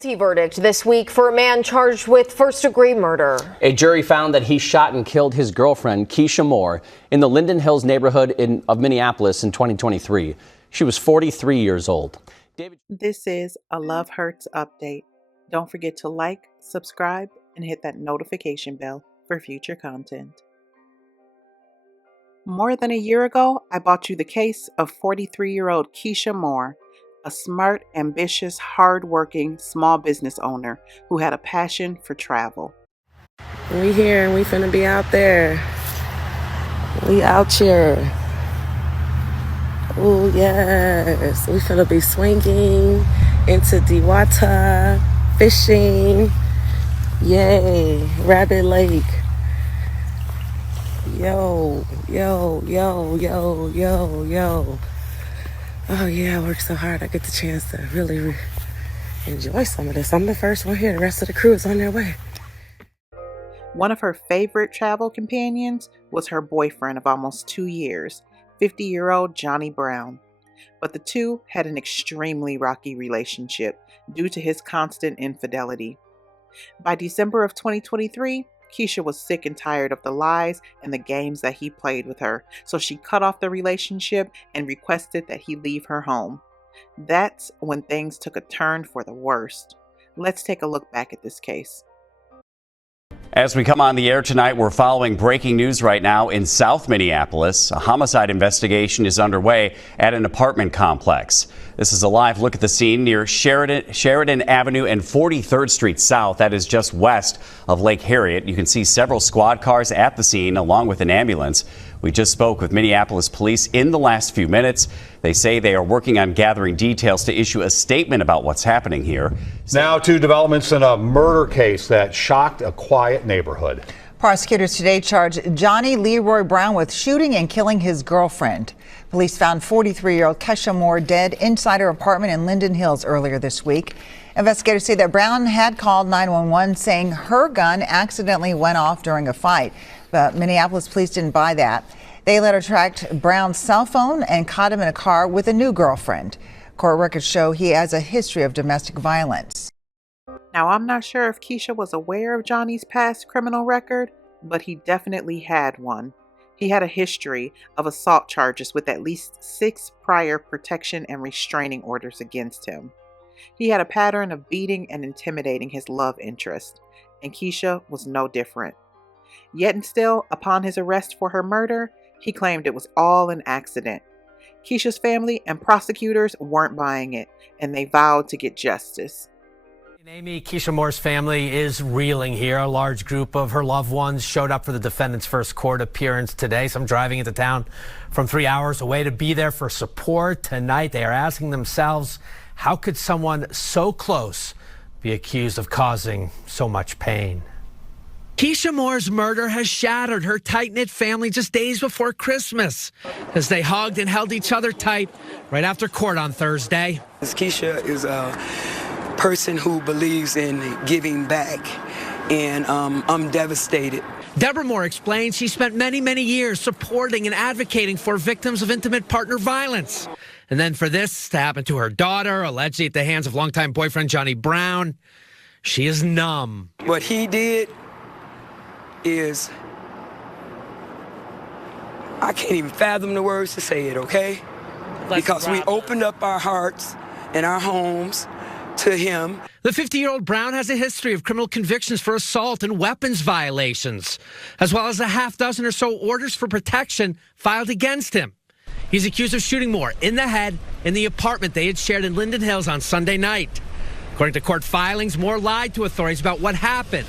Guilty verdict this week for a man charged with first-degree murder. A jury found that he shot and killed his girlfriend, Kesha Moore, in the Linden Hills neighborhood of Minneapolis in 2023. She was 43 years old. This is a Love Hurts update. Don't forget to like, subscribe, and hit that notification bell for future content. More than a year ago, I brought you the case of 43-year-old Kesha Moore, a smart, ambitious, hard-working small business owner who had a passion for travel. We here and we finna be out there. We out here. Oh yes, we finna be swinging into the water, fishing. Yay, Rabbit Lake. Yo, yo, yo, yo, yo, yo. Oh yeah, I worked so hard. I get the chance to really enjoy some of this. I'm the first one here. The rest of the crew is on their way. One of her favorite travel companions was her boyfriend of almost 2 years, 50-year-old Johnny Brown. But the two had an extremely rocky relationship due to his constant infidelity. By December of 2023, Kesha was sick and tired of the lies and the games that he played with her, so she cut off the relationship and requested that he leave her home. That's when things took a turn for the worst. Let's take a look back at this case. As we come on the air tonight, we're following breaking news right now in South Minneapolis. A homicide investigation is underway at an apartment complex. This is a live look at the scene near Sheridan Avenue and 43rd Street South. That is just west of Lake Harriet. You can see several squad cars at the scene along with an ambulance. We just spoke with Minneapolis police in the last few minutes. They say they are working on gathering details to issue a statement about what's happening here. Now to developments in a murder case that shocked a quiet neighborhood. Prosecutors today charged Johnny Leroy Brown with shooting and killing his girlfriend. Police found 43-year-old Kesha Moore dead inside her apartment in Linden Hills earlier this week. Investigators say that Brown had called 911 saying her gun accidentally went off during a fight, but Minneapolis police didn't buy that. They later tracked Brown's cell phone and caught him in a car with a new girlfriend. Court records show he has a history of domestic violence. Now, I'm not sure if Kesha was aware of Johnny's past criminal record, but he definitely had one. He had a history of assault charges with at least 6 prior protection and restraining orders against him. He had a pattern of beating and intimidating his love interest, and Kesha was no different. Yet and still, upon his arrest for her murder, he claimed it was all an accident. Kesha's family and prosecutors weren't buying it, and they vowed to get justice. Amy, Kesha Moore's family is reeling here. A large group of her loved ones showed up for the defendant's first court appearance today. Some driving into town from 3 hours away to be there for support. Tonight, they are asking themselves, how could someone so close be accused of causing so much pain? Kesha Moore's murder has shattered her tight-knit family just days before Christmas as they hugged and held each other tight right after court on Thursday. Kesha is a person who believes in giving back, and I'm devastated. Deborah Moore explains she spent many years supporting and advocating for victims of intimate partner violence. And then for this to happen to her daughter, allegedly at the hands of longtime boyfriend Johnny Brown, she is numb. What he did is, I can't even fathom the words to say it, okay? Because we opened up our hearts and our homes to him. The 50-year-old Brown has a history of criminal convictions for assault and weapons violations, as well as a half dozen or so orders for protection filed against him. He's accused of shooting Moore in the head in the apartment they had shared in Linden Hills on Sunday night. According to court filings, Moore lied to authorities about what happened,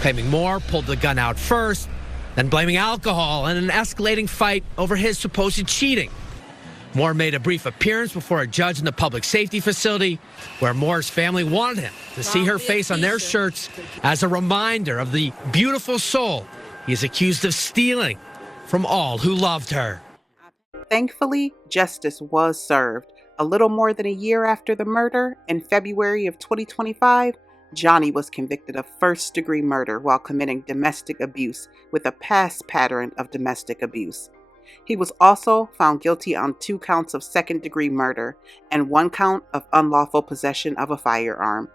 claiming Moore pulled the gun out first, then blaming alcohol and an escalating fight over his supposed cheating. Moore made a brief appearance before a judge in the public safety facility, where Moore's family wanted him to see her face on their shirts as a reminder of the beautiful soul he is accused of stealing from all who loved her. Thankfully, justice was served. A little more than a year after the murder, in February of 2025, Johnny was convicted of first-degree murder while committing domestic abuse with a past pattern of domestic abuse. He was also found guilty on 2 counts of second-degree murder and 1 count of unlawful possession of a firearm.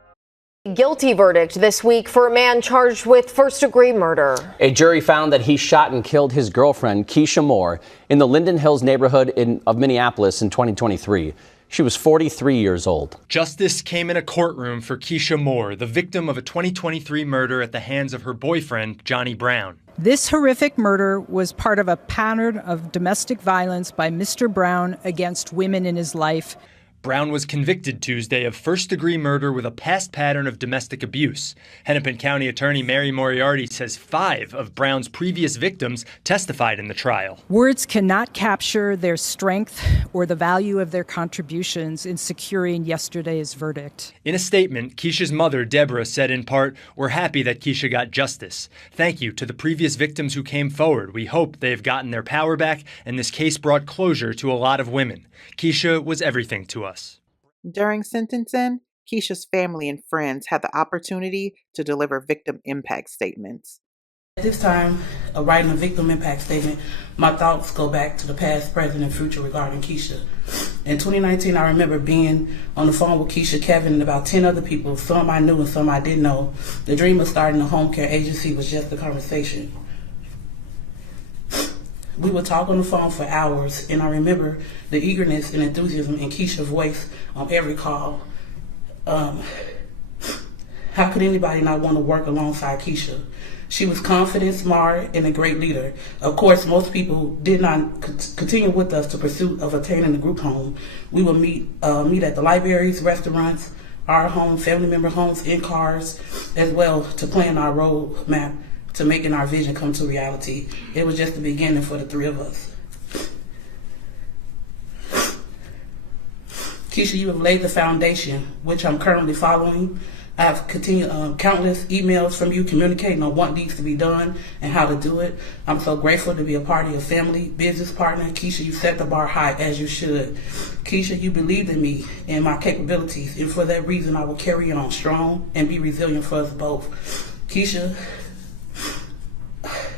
Guilty verdict this week for a man charged with first-degree murder. A jury found that he shot and killed his girlfriend, Kesha Moore, in the Linden Hills neighborhood of Minneapolis in 2023. She was 43 years old. Justice came in a courtroom for Kesha Moore, the victim of a 2023 murder at the hands of her boyfriend, Johnny Brown. This horrific murder was part of a pattern of domestic violence by Mr. Brown against women in his life. Brown was convicted Tuesday of first-degree murder with a past pattern of domestic abuse. Hennepin County Attorney Mary Moriarty says 5 of Brown's previous victims testified in the trial. Words cannot capture their strength or the value of their contributions in securing yesterday's verdict. In a statement, Kesha's mother, Deborah, said in part, "We're happy that Kesha got justice. Thank you to the previous victims who came forward. We hope they have gotten their power back, and this case brought closure to a lot of women. Kesha was everything to us." During sentencing, Kesha's family and friends had the opportunity to deliver victim impact statements. At this time of writing a victim impact statement, my thoughts go back to the past, present, and future regarding Kesha. In 2019, I remember being on the phone with Kesha, Kevin, and about 10 other people, some I knew and some I didn't know. The dream of starting a home care agency was just a conversation. We would talk on the phone for hours, and I remember the eagerness and enthusiasm in Kesha's voice on every call. How could anybody not want to work alongside Kesha? She was confident, smart, and a great leader. Of course, most people did not continue with us to pursuit of attaining the group home. We would meet at the libraries, restaurants, our home, family member homes, in cars, as well, to plan our roadmap to making our vision come to reality. It was just the beginning for the 3 of us. Kesha, you have laid the foundation, which I'm currently following. I have continued countless emails from you communicating on what needs to be done and how to do it. I'm so grateful to be a part of your family, business partner. Kesha, you set the bar high, as you should. Kesha, you believed in me and my capabilities, and for that reason, I will carry on strong and be resilient for us both. Kesha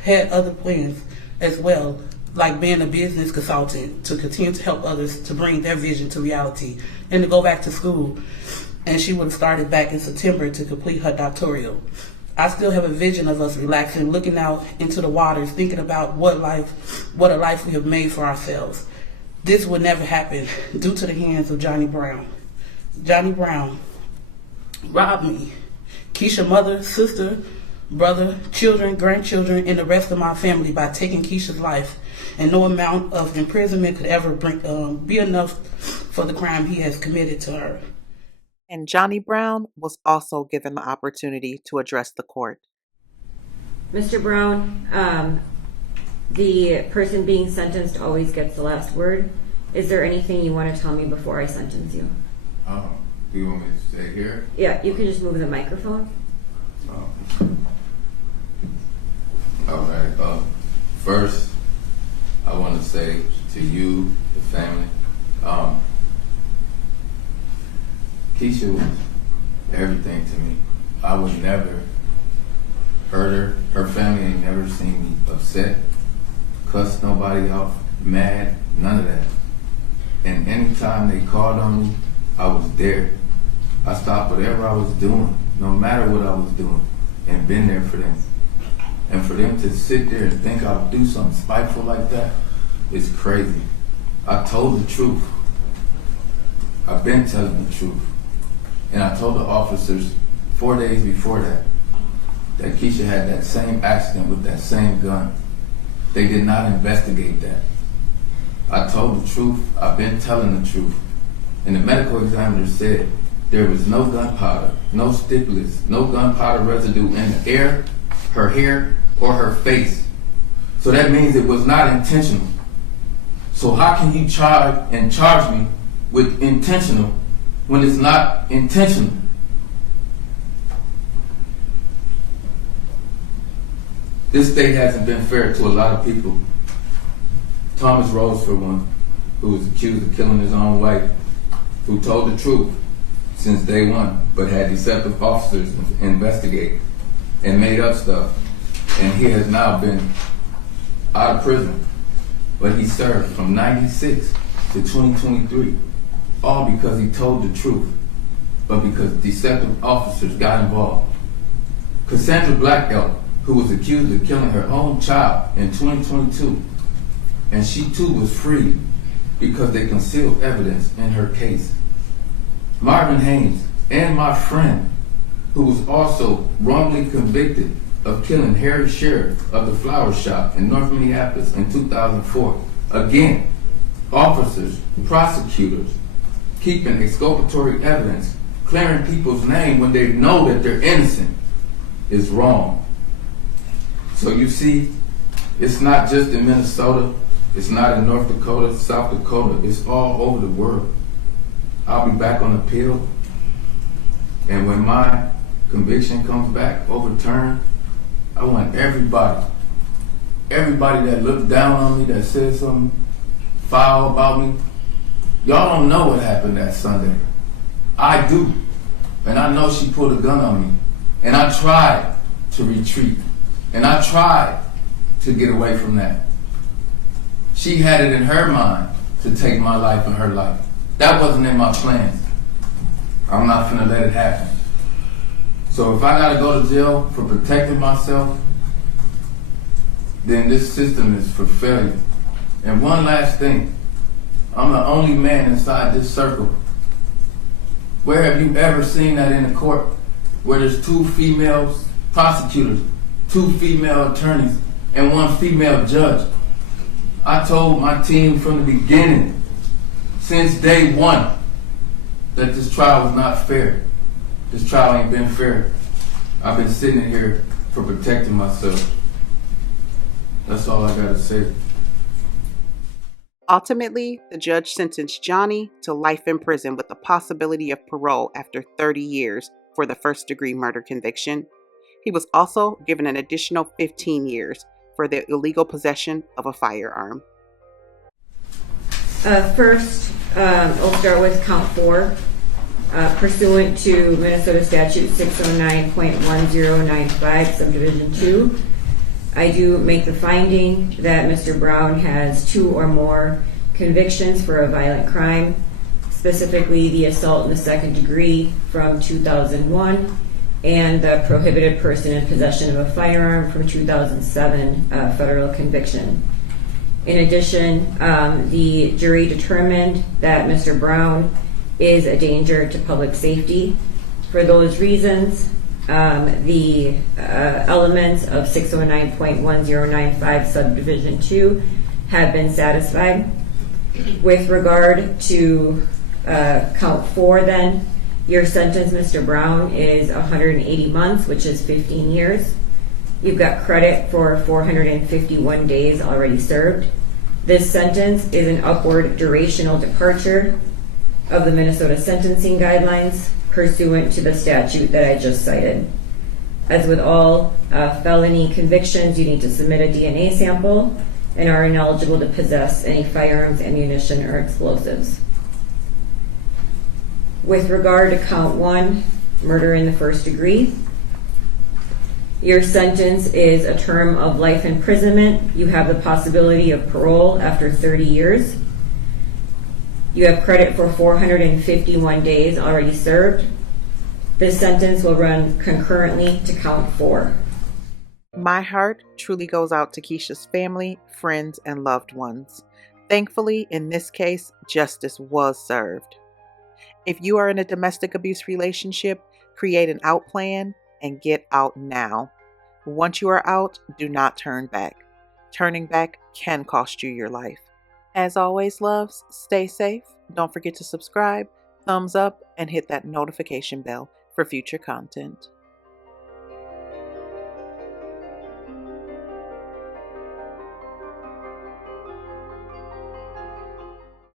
had other plans as well, like being a business consultant to continue to help others to bring their vision to reality and to go back to school. And she would have started back in September to complete her doctoral. I still have a vision of us relaxing, looking out into the waters, thinking about what a life we have made for ourselves. This would never happen due to the hands of Johnny Brown. Johnny Brown robbed me, Kesha's mother, sister, brother, children, grandchildren, and the rest of my family by taking Kesha's life, and no amount of imprisonment could ever be enough for the crime he has committed to her. And Johnny Brown was also given the opportunity to address the court. Mr. Brown, the person being sentenced always gets the last word. Is there anything you want to tell me before I sentence you? Do you want me to stay here? Yeah, you can just move the microphone. All right. First, I want to say to you, the family, Kesha was everything to me. I would never hurt her. Her family ain't never seen me upset, cuss nobody out, mad, none of that. And anytime they called on me, I was there. I stopped whatever I was doing, no matter what I was doing, and been there for them. And for them to sit there and think I'll do something spiteful like that is crazy. I told the truth. I've been telling the truth. And I told the officers 4 days before that Kesha had that same accident with that same gun. They did not investigate that. I told the truth. I've been telling the truth. And the medical examiner said there was no gunpowder, no stipulates, no gunpowder residue in the air, her hair, or her face. So that means it was not intentional. So how can you charge me with intentional when it's not intentional? This state hasn't been fair to a lot of people. Thomas Rose, for one, who was accused of killing his own wife, who told the truth since day one, but had deceptive officers investigate and made up stuff. And he has now been out of prison, but he served from 96 to 2023, all because he told the truth. but because deceptive officers got involved. Cassandra Black Elk, who was accused of killing her own child in 2022, and she too was freed because they concealed evidence in her case. Marvin Haynes and my friend, who was also wrongly convicted of killing Harry Shearer of the flower shop in North Minneapolis in 2004. Again, officers, prosecutors, keeping exculpatory evidence, clearing people's name when they know that they're innocent is wrong. So you see, it's not just in Minnesota, it's not in North Dakota, South Dakota, it's all over the world. I'll be back on appeal, and when my conviction comes back overturned, I want everybody that looked down on me, that said something foul about me, y'all don't know what happened that Sunday. I do. And I know she pulled a gun on me. And I tried to retreat. And I tried to get away from that. She had it in her mind to take my life and her life. That wasn't in my plans. I'm not gonna let it happen. So if I gotta go to jail for protecting myself, then this system is for failure. And one last thing, I'm the only man inside this circle. Where have you ever seen that in a court where there's 2 female prosecutors, 2 female attorneys, and 1 female judge? I told my team from the beginning, since day 1, that this trial was not fair. This trial ain't been fair. I've been sitting here for protecting myself. That's all I gotta say. Ultimately, the judge sentenced Johnny to life in prison with the possibility of parole after 30 years for the first-degree murder conviction. He was also given an additional 15 years for the illegal possession of a firearm. First, I'll start with count 4. Pursuant to Minnesota Statute 609.1095, Subdivision 2, I do make the finding that Mr. Brown has 2 or more convictions for a violent crime, specifically the assault in the 2nd degree from 2001 and the prohibited person in possession of a firearm from 2007 federal conviction. In addition, the jury determined that Mr. Brown is a danger to public safety. For those reasons, the elements of 609.1095 Subdivision 2 have been satisfied. With regard to count 4 then, your sentence, Mr. Brown, is 180 months, which is 15 years. You've got credit for 451 days already served. This sentence is an upward durational departure of the Minnesota sentencing guidelines pursuant to the statute that I just cited. As with all felony convictions, you need to submit a DNA sample and are ineligible to possess any firearms, ammunition, or explosives. With regard to count 1, murder in the 1st degree, your sentence is a term of life imprisonment. You have the possibility of parole after 30 years. You have credit for 451 days already served. This sentence will run concurrently to count 4. My heart truly goes out to Kesha's family, friends, and loved ones. Thankfully, in this case, justice was served. If you are in a domestic abuse relationship, create an out plan and get out now. Once you are out, do not turn back. Turning back can cost you your life. As always, loves, stay safe. Don't forget to subscribe, thumbs up, and hit that notification bell for future content.